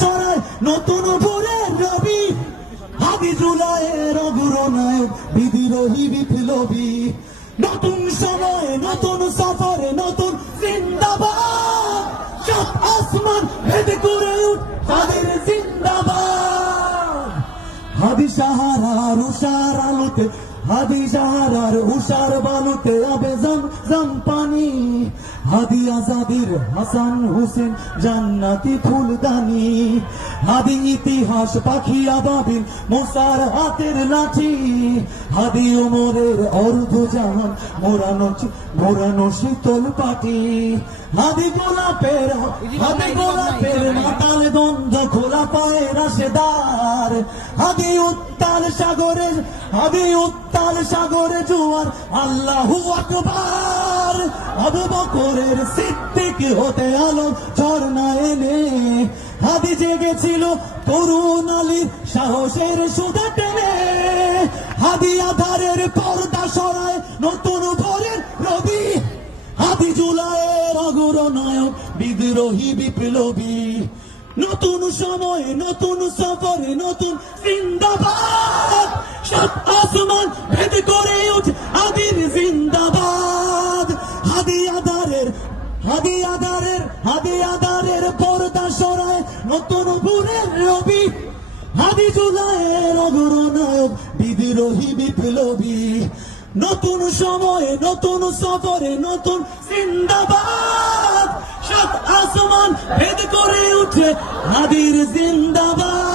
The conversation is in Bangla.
সরায় নতুন ভোরের রবি, হাদি জুলাইয়ের অগ্রনায়ক বিদ্রোহী বিপ্লবী। নতুন সময় নতুন সফরে নতুন জিন্দাবাদ, সাত আসমান ভেদ করে উঠ তাদের জিন্দাবাদ। হাদি সাহারার উষার আলোতে, হাদি সাহারার উষার বালুতে আবে জম পানি, হাদি আজাদির হাসান হুসেন জান্নাতি ফুলদানি। হাদি ইতিহাস পাখি আবাবিল মুসার হাতের লাঠি, হাদি ওমরের অর্ধজাহান মোরানো শীতল পাটি। হাদি গোলাপের মাতাল গন্ধ খোলা পায়ে রাশেদার, হাদি উত্তাল সাগরে জোয়ার আল্লাহু আকবার। আবু বকরের সিদ্দিক হতে আলো ঝর্ণা এনে, হাদি জেগেছিল তরুণ আলীর সাহসের সুধা টেনে। হাদি আধারের পর্দা সরায় নতুন ভোরের রবি, হাদি জুলাইয়ের অগ্রনায়ক বিদ্রোহী বিপ্লবী। নতুন সময় নতুন সফরে নতুন জিন্দাবাদ, সাত আসমান ভেদ করে উঠ হাদির জিন্দাবাদ। হাদি আধারের পর্দা সরায় নতুন ভোরের রবি, হাদি জুলাইয়ের অগ্রনায়ক বিদ্রোহী বিপ্লবী। নতুন সময়ে নতুন সফরে নতুন জিন্দাবাদ, সাত আসমান ভেদ করে উঠে হাদির জিন্দাবাদ।